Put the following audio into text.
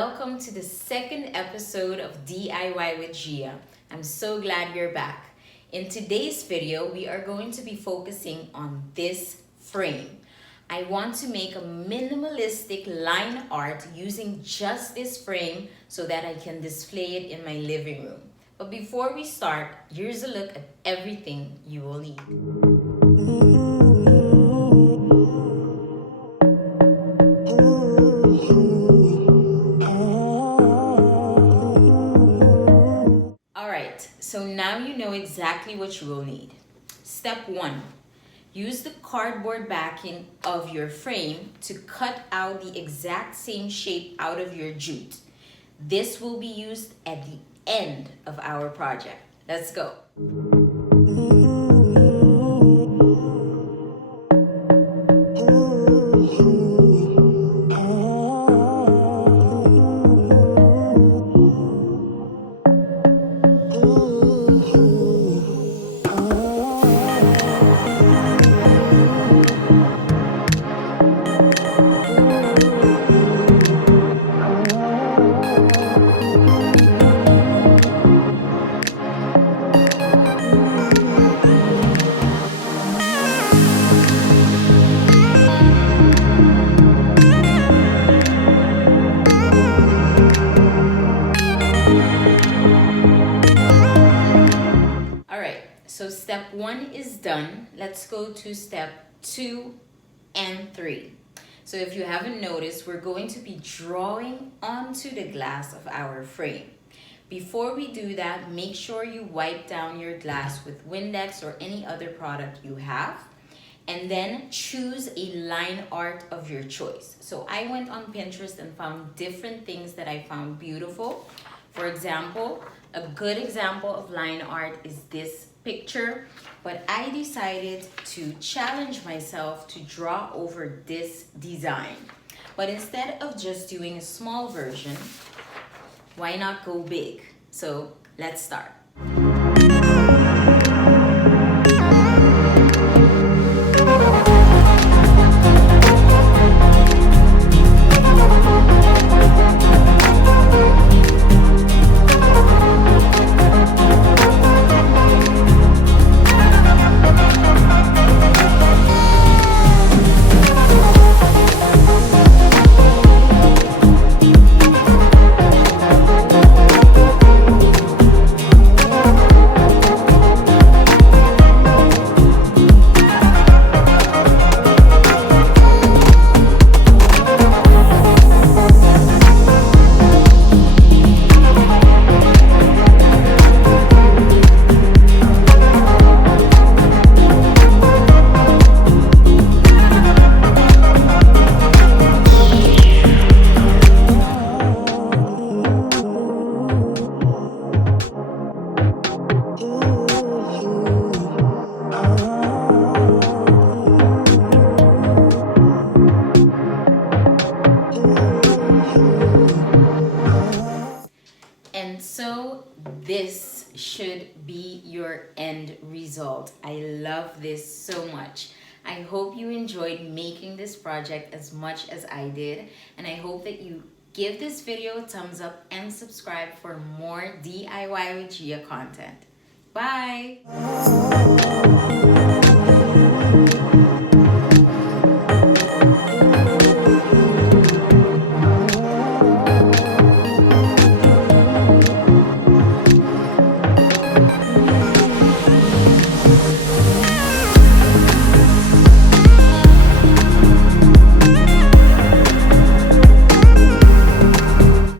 welcome to the second episode of DIY with Gia. I'm so glad you're back. In today's video, we are going to be focusing on this frame. I want to make a minimalistic line art using just this frame so that I can display it in my living room. But before we start, here's a look at everything you will need. So now you know exactly what you will need. Step 1. Use the cardboard backing of your frame to cut out the exact same shape out of your jute. This will be used at the end of our project. Let's go. So step 1 is done. Let's go to step 2 and 3. So if you haven't noticed, we're going to be drawing onto the glass of our frame. Before we do that, make sure you wipe down your glass with Windex or any other product you have. And then choose a line art of your choice. So I went on Pinterest and found different things that I found beautiful. For example, a good example of line art is this picture, but I decided to challenge myself to draw over this design. But instead of just doing a small version, why not go big? So let's start. And so this should be your end result. I love this so much. I hope you enjoyed making this project as much as I did, and I hope that you give this video a thumbs up and subscribe for more DIY with Gia content. Bye!